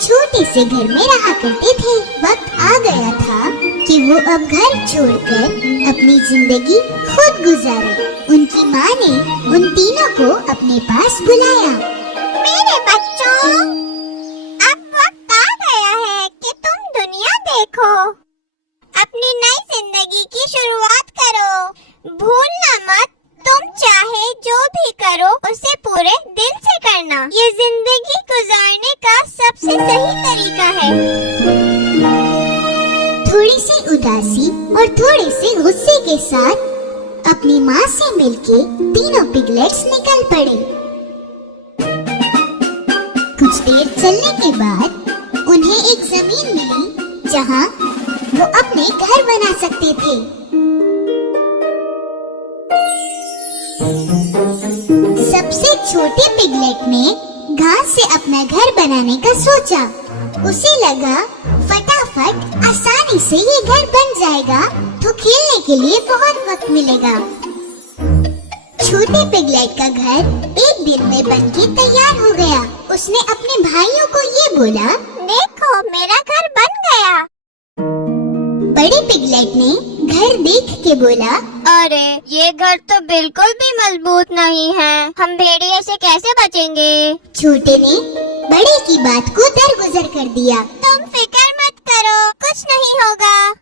छोटे से घर में रहा करते थे। वक्त आ गया था कि वो अब घर छोड़कर अपनी जिंदगी खुद गुजारे। उनकी माँ ने उन तीनों को अपने पास बुलाया। मेरे बच्चों, अब वक्त आ गया है कि तुम दुनिया देखो, अपनी नई जिंदगी की शुरुआत करो। भूलना मत, तुम चाहे जो भी करो उसे पूरे दिल से करना। ये जिंदगी गुजारने का सबसे सही तरीका है। थोड़ी सी उदासी और थोड़े से गुस्से के साथ अपनी माँ से मिलके तीनों पिगलेट्स निकल पड़े। कुछ देर चलने के बाद उन्हें एक जमीन मिली जहाँ वो अपने घर बना सकते थे। सबसे छोटे पिगलेट ने घास से अपना घर बनाने का सोचा। उसे लगा फटाफट आसानी से ये घर बन जाएगा तो खेलने के लिए बहुत वक्त मिलेगा। छोटे पिगलेट का घर एक दिन में बनके तैयार हो गया। उसने अपने भाइयों को ये बोला, देखो मेरा घर बन गया। बड़े पिगलेट ने घर देख के बोला, अरे ये घर तो बिल्कुल भी मजबूत नहीं है, हम भेड़िए से कैसे बचेंगे? छोटे ने बड़े की बात को दरगुजर कर दिया। तुम फिक्र मत करो, कुछ नहीं होगा।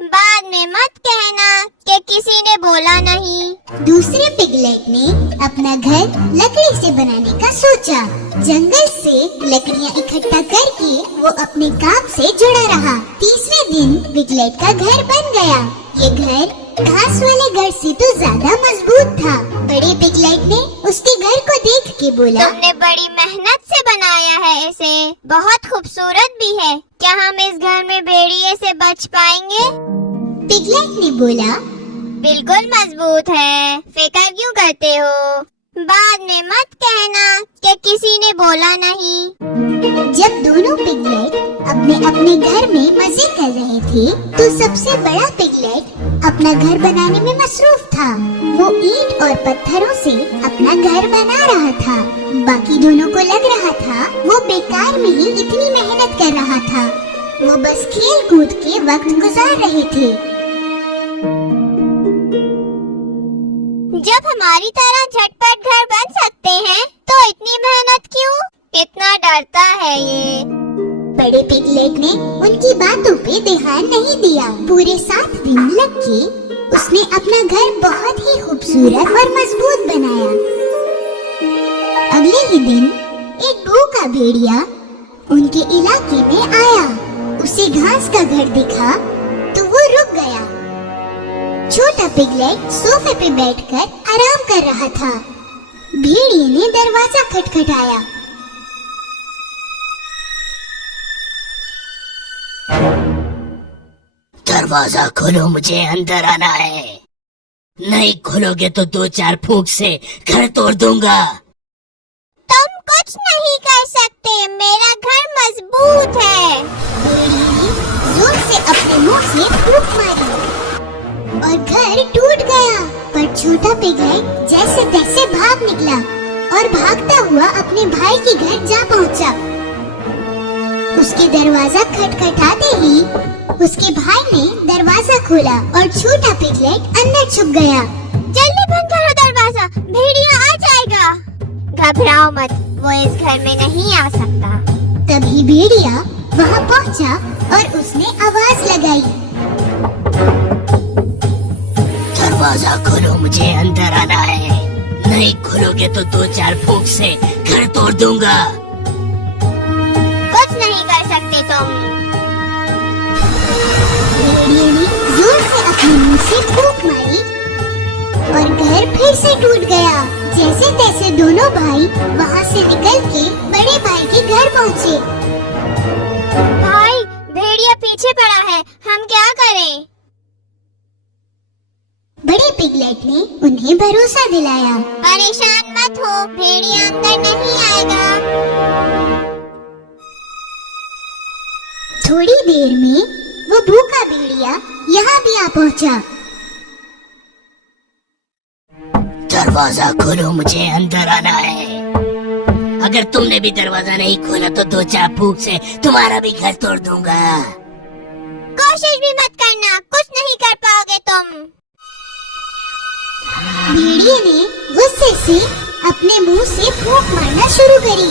बाद में मत कहना कि किसी ने बोला नहीं। दूसरे पिगलेट ने अपना घर लकड़ी से बनाने का सोचा। जंगल से लकड़ियाँ इकट्ठा करके वो अपने काम से जुड़ा रहा। तीसरे दिन पिगलेट का घर बन गया। ये घर घास वाले घर से तो ज्यादा मजबूत था। बड़े पिगलेट ने उसके घर को देख के बोला, तुमने बड़ी मेहनत से बनाया है इसे, बहुत खूबसूरत भी है। क्या हम इस घर में भेड़िए से बच पाएंगे? पिगलेट ने बोला, बिल्कुल मजबूत है, फिक्र क्यों करते हो? बाद में मत कहना कि किसी ने बोला नहीं। जब दोनों पिगलेट अपने अपने घर में मजे कर रहे थे तो सबसे बड़ा पिगलेट अपना घर बनाने में मसरूफ था। वो ईंट और पत्थरों से अपना घर बना रहा था। बाकी दोनों को लग रहा था वो बेकार में ही इतनी मेहनत कर रहा था। वो बस खेल कूद के वक्त गुजार रहे थे। जब हमारी तरह झटपट घर बन सकते हैं तो इतनी मेहनत क्यों? कितना डरता है ये। बड़े पिगलेट ने उनकी बातों पे ध्यान नहीं दिया। पूरे 7 दिन लग के उसने अपना घर बहुत ही खूबसूरत और मजबूत बनाया। अगले ही दिन एक भूखा भेड़िया उनके इलाके में आया। उसे घास का घर दिखा तो वो रुक गया। छोटा पिगलेट सोफे पे बैठकर आराम कर रहा था। भेड़िए ने दरवाजा खटखटाया। दरवाजा खोलो, मुझे अंदर आना है। नहीं खोलोगे तो 2-4 फूंक से घर तोड़ दूंगा। तुम कुछ नहीं कर सकते, मेरा घर मजबूत है। भेड़िए ने जोर से अपने मुंह से फूंक मारी और घर टूट गया। पर छोटा पिगलेट जैसे तैसे भाग निकला और भागता हुआ अपने भाई के घर जा पहुंचा। उसके दरवाजा खटखटाते ही उसके भाई ने दरवाजा खोला और छोटा पिगलेट अंदर छुप गया। जल्दी बंद करो दरवाजा, भेड़िया आ जाएगा। घबराओ मत, वो इस घर में नहीं आ सकता। तभी भेड़िया वहाँ पहुँचा और उसने आवाज लगाई, दरवाजा खोलो, मुझे अंदर आना है। नहीं खोलोगे तो 2-4 फूंक से घर तोड़ दूंगा। कुछ नहीं कर सकते तुम। भेड़िए ने जोर से अपने मुंह से फूंक मारी और घर फिर से टूट गया। जैसे तैसे दोनों भाई वहाँ से निकल के बड़े भाई के घर पहुँचे। भाई, भेड़िया पीछे पड़ा है, हम क्या करें? बड़े पिगलेट ने उन्हें भरोसा दिलाया, परेशान मत हो, भेड़िया अंदर नहीं आएगा। थोड़ी देर में वो भूखा भेड़िया यहाँ भी आ पहुँचा। दरवाजा खोलो, मुझे अंदर आना है। अगर तुमने भी दरवाजा नहीं खोला तो 2-4 फूंक से तुम्हारा भी घर तोड़ दूंगा। कोशिश भी मत करना, कुछ नहीं कर पाओगे तुम। भेड़िए ने गुस्से से अपने मुंह से फूंक मारना शुरू करी,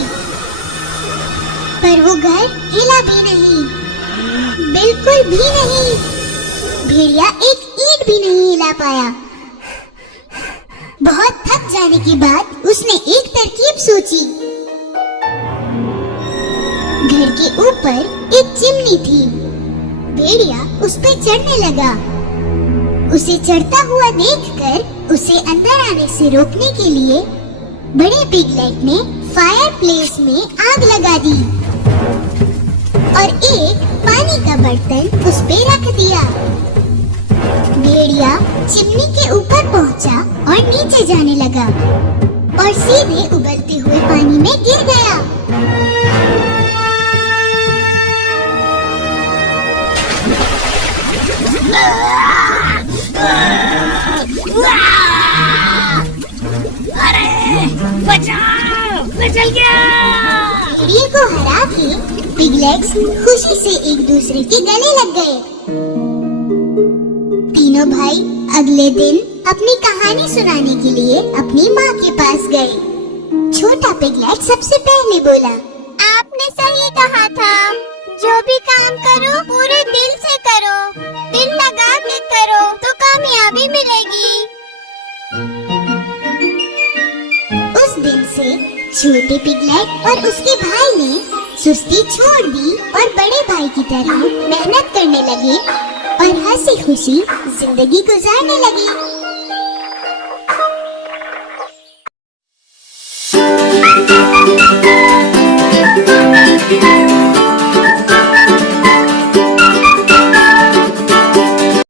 पर वो घर हिला भी नहीं, बिल्कुल भी नहीं। भेड़िया एक ईंट भी नहीं हिला पाया। बहुत थक जाने के बाद उसने एक तरकीब सोची। घर के ऊपर एक चिमनी थी। भेड़िया उस पर चढ़ने लगा। उसे चढ़ता हुआ देखकर उसे अंदर आने से रोकने के लिए बड़े पिगलेट ने फायर प्लेस में आग लगा दी और एक पानी का बर्तन उस पे रख दिया। भेड़िया चिमनी के ऊपर पहुंचा और नीचे जाने लगा और सीधे उबलते हुए पानी में गिर गया। अरे बचाओ, मैं जल गया। भेड़िए को हरा के पिगलेट्स खुशी से एक दूसरे के गले लग गए। तीनों भाई अगले दिन अपनी कहानी सुनाने के लिए अपनी माँ के पास गए। छोटा पिगलेट सबसे पहले बोला, आपने सही कहा था, जो भी काम करो पूरे दिल से करो, दिल लगा के करो तो कामयाबी मिलेगी। उस दिन से छोटे पिगलेट और उसके भाई ने सुस्ती छोड़ दी और बड़े भाई की तरह मेहनत करने लगे और हंसी खुशी जिंदगी गुजारने लगे।